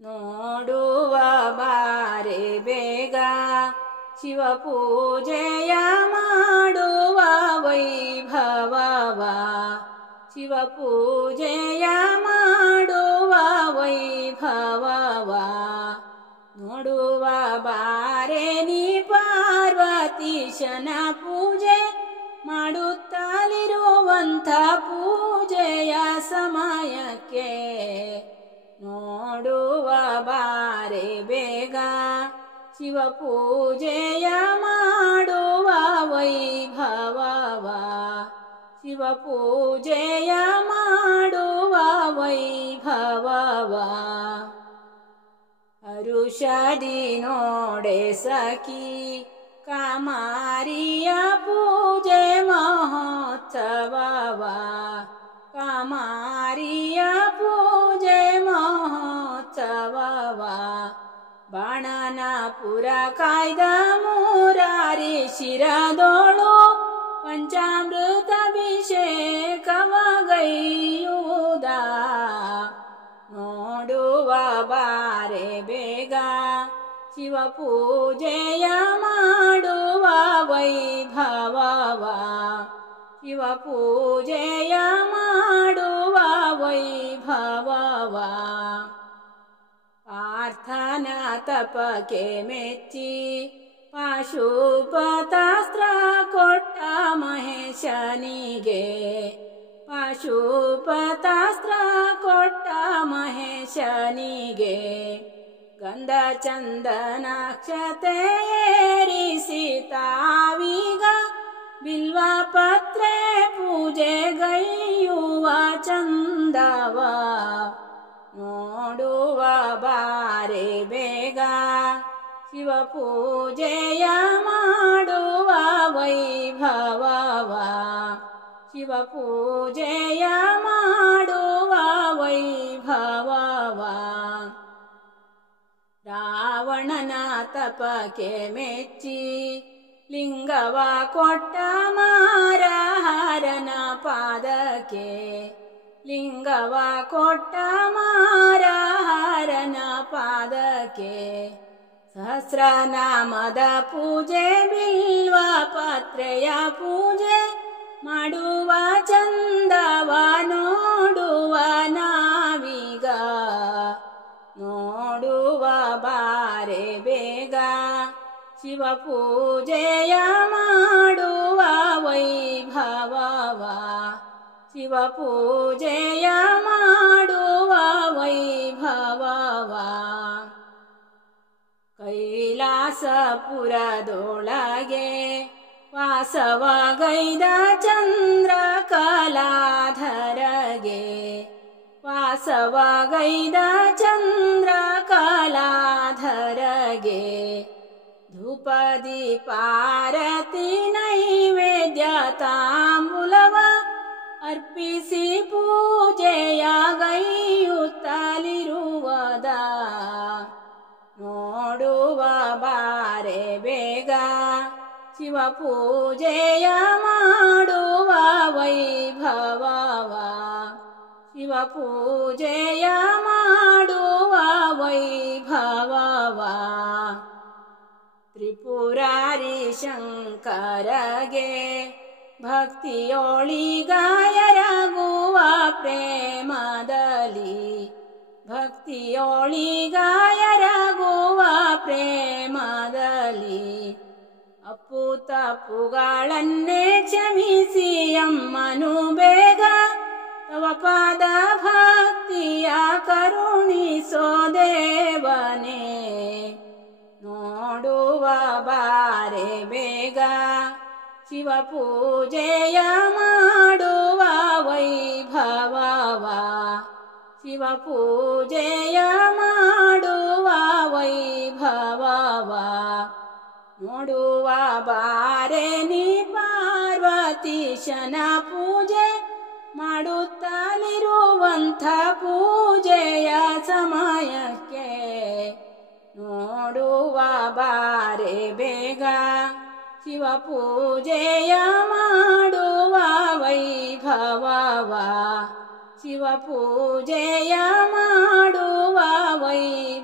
ನೋಡುವ ಬಾರೆ ಬೇಗ ಶಿವ ಪೂಜೆಯ ಮಾಡುವ ವೈಭವವ ಶಿವ ಪೂಜೆಯ ಮಾಡುವ ವೈಭವವ ನೋಡುವ ಬಾರೆ ನೀ ಪಾರ್ವತೀಶನ ಪೂಜೆ ಮಾಡುತ್ತಲಿರುವಂಥ ಪೂಜೆಯ ಸಮಯಕ್ಕೆ ನೋಡುವ ಬಾರೆ ಬೇಗ ಶಿವ ಪೂಜೆಯ ಮಾಡುವ ವೈಭವವ ಶಿವ ಪೂಜೆಯ ಮಾಡುವ ವೈಭವವ ಹರುಷದಿ ನೋಡೆ ಸಖಿ ಕಾಮಾರಿಯ ಪೂಜೆ ಮಹೋತ್ಸವವ ಕಾಮಾರಿಯ ಪೂಜೆ ಮಹೋತ್ಸವವ ಬಾಣನಪುರ ಕಾಯ್ದ ಮೂರಾರಿ ಶಿರದೋಳು ಪಂಚಾಮೃತಾಭಿಷೇಕವಗೈಯುವುದ ನೋಡುವ ಬಾರೆ ಬೇಗ ಶಿವ ಪೂಜೆಯ ಮಾಡುವ ವೈಭವವ ಶಿವ ಪೂಜೆಯ ಮಾಡುವ ವೈಭವವ ಪಾರ್ಥನ ತಪಕ್ಕೆ ಮೆಚ್ಚಿ ಪಾಶುಪತಾಸ್ತ್ರ ಕೊಟ್ಟ ಮಹೇಶನಿಗೆ ಪಾಶುಪತಾಸ್ತ್ರ ಕೊಟ್ಟ ಮಹೇಶನಿಗೆ ಗಂಧ ಚಂದನಾಕ್ಷತೆ ಏರಿಸಿ ತಾವೀಗ ಬಿಲ್ವ ಪತ್ರೆ ಪೂಜೆಗೈಯುವ ಚಂದವ ನೋಡುವ ಬಾರೆ ಬೇಗ ಶಿವ ಪೂಜೆಯ ಮಾಡುವ ವೈಭವವ ಶಿವ ಪೂಜೆಯ ಮಾಡುವ ವೈಭವವ ರಾವಣನ ತಪಕ್ಕೆ ಮೆಚ್ಚಿ ಲಿಂಗವ ಕೊಟ್ಟ ಮಾರಹರನ ಪಾದಕ್ಕೆ ಲಿಂಗವ ಕೊಟ್ಟ ಮಾರಹರನ ಪಾದಕ್ಕೆ ಸಹಸ್ರನಾಮದ ಪೂಜೆ ಬಿಲ್ವ ಪತ್ರೆಯ ಪೂಜೆ ಮಾಡುವ ಚಂದವ ನೋಡುವ ನಾವೀಗ ನೋಡುವ ಬಾರೆ ಬೇಗ ಶಿವ ಪೂಜೆಯ ಮಾಡುವ ವೈಭವವ ಶಿವ ಪೂಜೆಯ ಮಾಡುವ ವೈಭವವ ಕೈಲಾಸಪುರದೊಳಗೆ ವಾಸವಗೈದ ಚಂದ್ರ ಕಲಾಧರಗೆ ವಾಸವಗೈದ ಚಂದ್ರ ಕಲಾಧರಗೆ ಧೂಪ ದೀಪಾರತಿ ನೈವೇದ್ಯ ತಾಂಬೂಲವ ಅರ್ಪಿಸಿ ಪೂಜೆಯ ಗೈಯುತ್ತಲಿರುವದ ನೋಡುವ ಬಾರೆ ಬೇಗ ಶಿವ ಪೂಜೆಯ ಮಾಡುವ ವೈಭವವ ಶಿವ ಪೂಜೆಯ ಮಾಡುವ ವೈಭವವ ತ್ರಿಪುರಾರಿ ಶಂಕರಗೆ ಭಕ್ತಿಯೊಳಿಗಾಯರಗುವ ಪ್ರೇಮದಲ್ಲಿ ಭಕ್ತಿಯೊಳಿಗಾಯರಗುವ ಪ್ರೇಮದಲ್ಲಿ ಅಪ್ಪು ತಪ್ಪುಗಳನ್ನೇ ಕ್ಷಮಿಸಿ ಅಮ್ಮನು ಬೇಗ ತವ ಪಾದ ಭಕ್ತಿಯ ಕರುಣಿಸೋ ದೇವನೇ ನೋಡುವ ಬಾರೆ ಬೇಗ ಶಿವ ಪೂಜೆಯ ಮಾಡುವ ವೈಭವವ ಶಿವ ಪೂಜೆಯ ಮಾಡುವ ವೈಭವವ ನೋಡುವ ಬಾರೆ ನೀ ಪಾರ್ವತೀಶನ ಪೂಜೆ ಮಾಡುತ್ತಲಿರುವಂಥ ಪೂಜೆಯ ಸಮಯಕ್ಕೆ ನೋಡುವ ಬಾರೆ ಬೇಗ ಶಿವ ಪೂಜೆಯ ಮಾಡುವ ವೈಭವವ ಶಿವ ಪೂಜೆಯ ಮಾಡುವ ವೈಭವವ